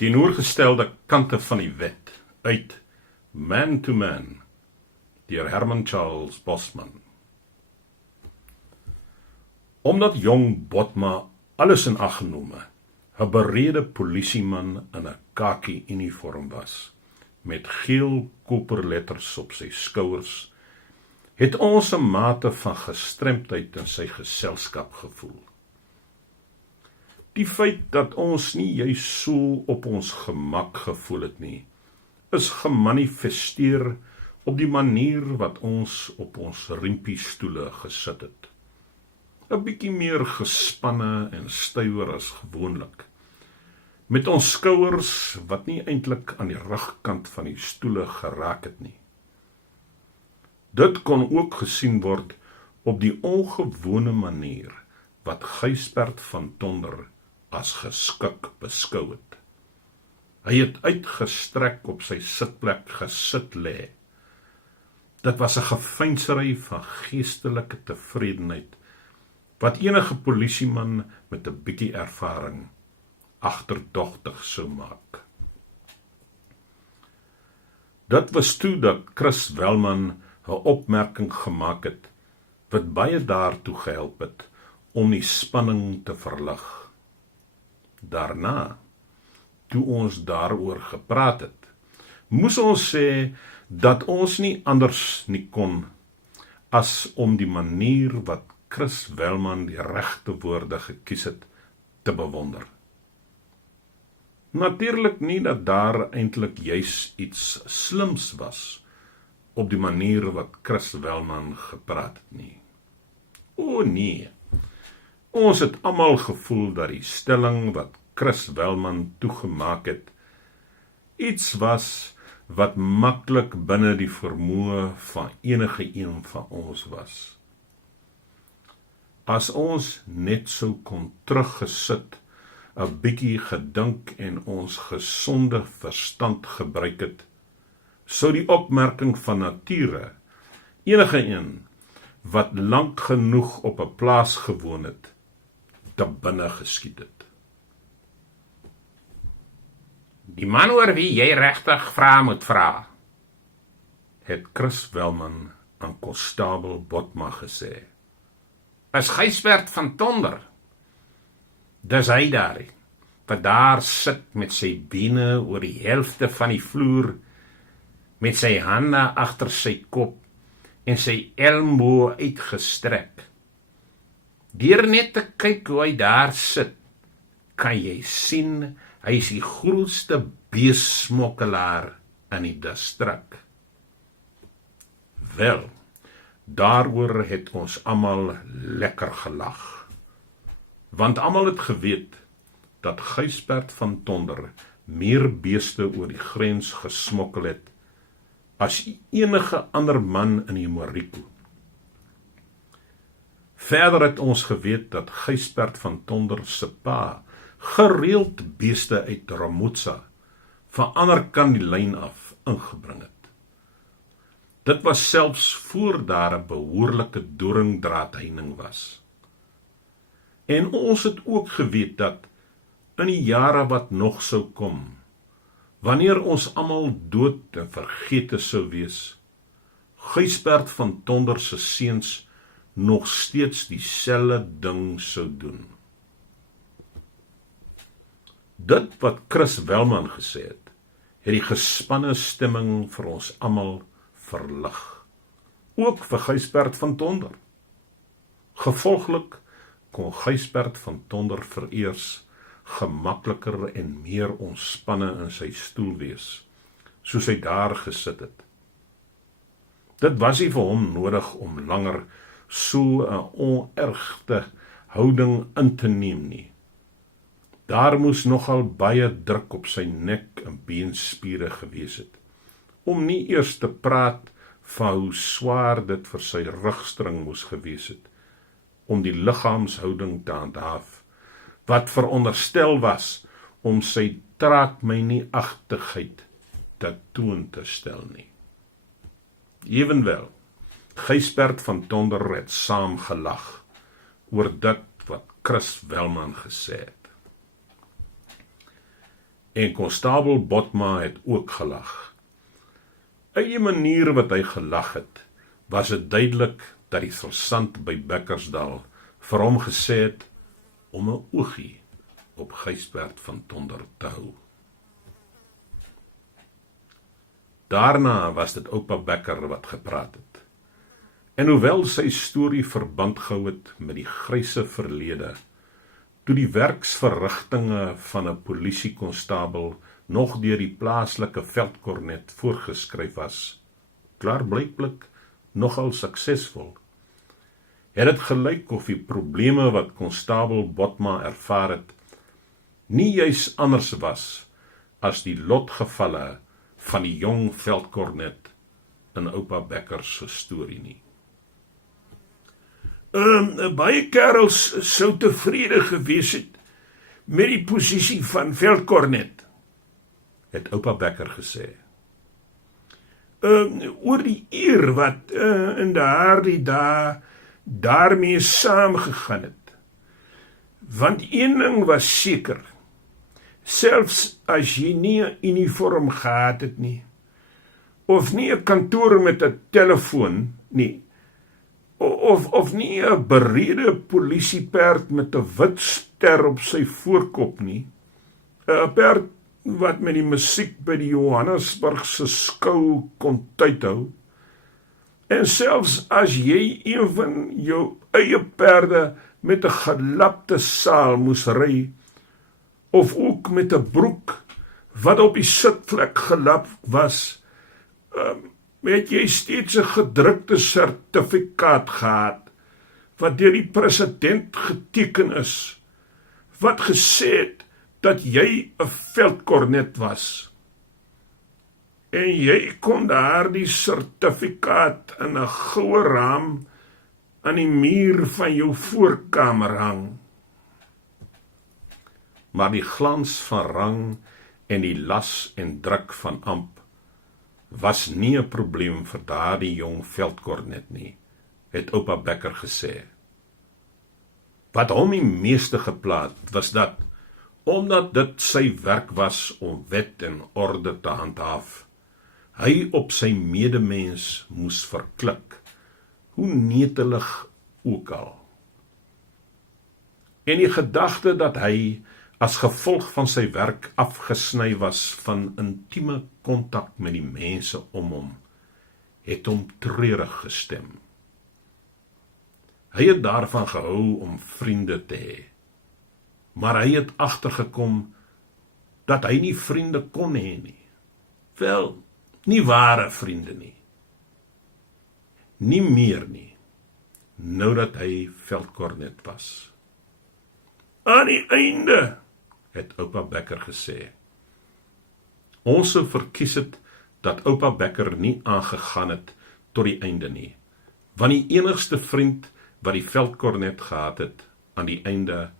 Teenoorgestelde kante van die wet uit Man to Man deur Herman Charles Bosman. Omdat jong Botma alles in ag genome 'n berede polisieman in 'n khaki uniform was, met geel koperletters op sy skouers, het ons 'n mate van gestremdheid in sy geselskap gevoel. Die feit dat ons nie juis so op ons gemak gevoel het nie, is gemanifesteer op die manier wat ons op ons riempiestoele gesit het. 'n bietjie meer gespanne en stywer as gewoonlik, met ons skouers wat nie eintlik aan die rugkant van die stoele geraak het nie. Dit kon ook gesien word op die ongewone manier wat Gysbert van Tonder as geskik beskou het. Hy het uitgestrek op sy sitplek gesit lê. Dit was 'n gefeinsery van geestelike tevredenheid, wat enige polisieman met 'n bietjie ervaring agterdogtig sou maak. Dit was toe dat Chris Welman 'n opmerking gemaak het, wat baie daartoe gehelp het om die spanning te verlig. Daarna, toe ons daaroor gepraat het, moes ons sê dat ons nie anders nie kon as om die manier wat Chris Welman die regte woorde gekies het, te bewonder. Natuurlik nie dat daar eintlik juis iets slims was op die manier wat Chris Welman gepraat het nie. O nee, ons het almal gevoel dat die stelling wat Chris Welman toegemaak het, iets was wat maklik binne die vermoë van enige een van ons was. As ons net sou kon teruggesit, 'n bietjie gedink en ons gesonde verstand gebruik het, sou die opmerking van nature, enige een wat lank genoeg op 'n plaas gewoon het, te binne geskiet het. Die man oor wie jy regtig vra moet vra, het Chris Welman aan konstabel Botma gesê, is Gysbert van Tonder. Dis hy daar, wat daar sit met sy bene oor die helfte van die vloer, met sy hande agter sy kop en sy elmboë uitgestrek. Deur net te kyk hoe hy daar sit, kan jy sien hy is die grootste beesmokkelaar in die distrik. Wel, daaroor het ons almal lekker gelag, want almal het geweet dat Gysbert van Tonder meer beeste oor die grens gesmokkel het as enige ander man in die Moriko. Verder het ons geweet dat Gysbert van Tonder se pa gereeld beeste uit Ramotsa van ander kant die lyn af ingebring het. Dit was selfs voor daar 'n behoorlike doringdraadheining was. En ons het ook geweet dat in die jare wat nog sou kom, wanneer ons almal dood en vergete sou wees, Gysbert van Tonder se seuns nog steeds dieselfde ding sou doen. Dit wat Chris Welman gesê het die gespanne stemming vir ons almal verlig, ook vir Gysbert van Tonder. Gevolglik kon Gysbert van Tonder vereers gemakliker en meer ontspanne in sy stoel wees, soos hy daar gesit het. Dit was nie vir hom nodig om langer so 'n onergte houding in te neem nie. Daar moes nogal baie druk op sy nek en beenspiere gewees het, om nie eers te praat van hoe swaar dit vir sy rugstring moes gewees het, om die liggaamshouding te handhaaf, wat veronderstel was om sy traakmynieagtigheid te toon te stel nie. Evenwel, Gysbert van Tonder het saam gelag oor dit wat Chris Welman gesê het. En konstabel Botma het ook gelag. Uit die manier wat hy gelag het, was dit duidelik dat die sersant by Bekkersdal vir hom gesê het om 'n oogie op Gysbert van Tonder te hou. Daarna was dit oupa Bekker wat gepraat het. En hoewel sy storie verband gehou het met die gryse verlede, toe die werksverrigtinge van 'n polisiekonstabel nog deur die plaaslike veldkornet voorgeskryf was, klaarblyklik nogal suksesvol, het dit gelyk of die probleme wat konstabel Botma ervaar het, nie juis anders was as die lotgevalle van die jong veldkornet in oupa Bekker se storie nie. Baie kerels sou tevrede gewees het met die posisie van veldkornet, het oupa Bekker gesê. Oor die eer wat in daardie dae daarmee saamgegaan het. Want een ding was seker, selfs as jy nie 'n uniform gehad het nie, of nie 'n kantoor met 'n telefoon nie, of nie 'n berede polisieperd met 'n wit ster op sy voorkop nie, 'n perd wat met die musiek by die Johannesburgse skou kon tyd hou, en selfs as jy een van jou eie perde met 'n gelapte saal moes ry, of ook met 'n broek wat op die sitvlek gelap was, het jy steeds 'n gedrukte sertifikaat gehad, wat deur die president geteken is, wat gesê het dat jy 'n veldkornet was. En jy kon daardie sertifikaat in 'n goue raam aan die muur van jou voorkamer hang. Maar die glans van rang en die las en druk van amp was nie 'n probleem vir daardie jong veldkornet nie, het oupa Bekker gesê. Wat hom die meeste geplaat was dat, omdat dit sy werk was om wet en orde te handhaaf, hy op sy medemens moes verklik, hoe netelig ook al. En die gedagte dat hy as gevolg van sy werk afgesny was van intieme kontak met die mense om hom, het hom treurig gestem. Hy het daarvan gehou om vriende te hê, maar hy het agtergekom dat hy nie vriende kon hê nie. Wel, nie ware vriende nie. Nie meer nie, nou dat hy veldkornet was. Aan die einde, het oupa Bekker gesê. Ons sou verkies het dat oupa Bekker nie aangegaan het tot die einde nie, want die enigste vriend wat die veldkornet gehad het aan die einde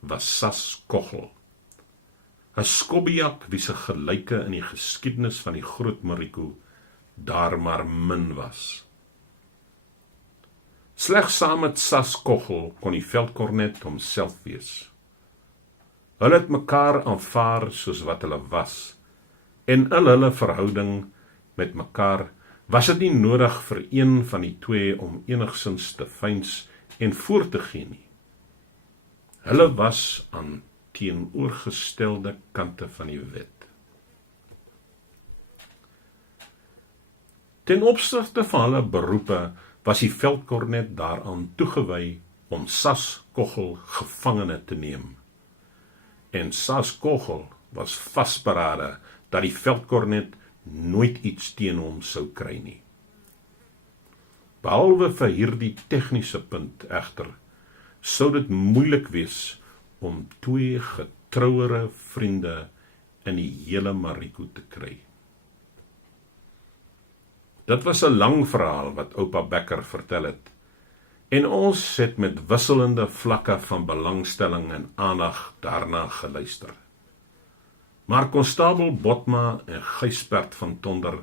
was Sas Koggel, 'n skobbiejak wie se gelyke in die geskiedenis van die Groot Mariko daar maar min was. Slegs saam met Sas Koggel kon die veldkornet homself wees. Hulle het mekaar aanvaar soos wat hulle was, en in hulle verhouding met mekaar was dit nie nodig vir een van die twee om enigsins te veins en voor te gee nie. Hulle was aan teenoorgestelde kante van die wet. Ten opsigte van hulle beroepe was die veldkornet daaraan toegewy om Sas Koggel gevangene te neem. En Sas Koggel was vasberade dat die veldkornet nooit iets teen hom sou kry nie. Behalwe vir hierdie tegniese punt egter, sou dit moeilik wees om twee getrouere vriende in die hele Mariko te kry. Dit was 'n lang verhaal wat oupa Bekker vertel het, en ons het met wisselende vlakke van belangstelling en aandag daarna geluister. Maar konstabel Botma en Gysbert van Tonder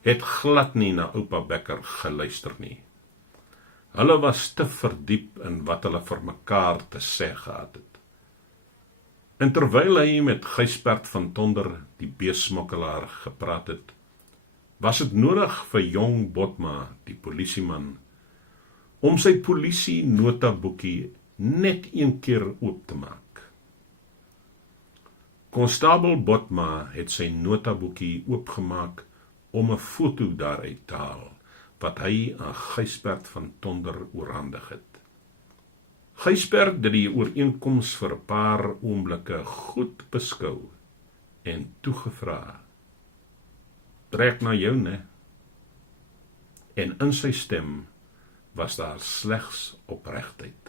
het glad nie na oupa Bekker geluister nie. Hulle was te verdiep in wat hulle vir mekaar te sê gehad het. En terwyl hy met Gysbert van Tonder, die beesmokkelaar, gepraat het, was dit nodig vir jong Botma, die polisieman, om sy polisie notaboekie net een keer oop te maak. Konstabel Botma het sy notaboekie oopgemaak om 'n foto daaruit te haal, wat hy aan Gysbert van Tonder oorhandig het. Gysbert het die ooreenkoms vir 'n paar oomblikke goed beskou en toegevra. Trek na jou, né? En in sy stem was daar slegs opregtheid.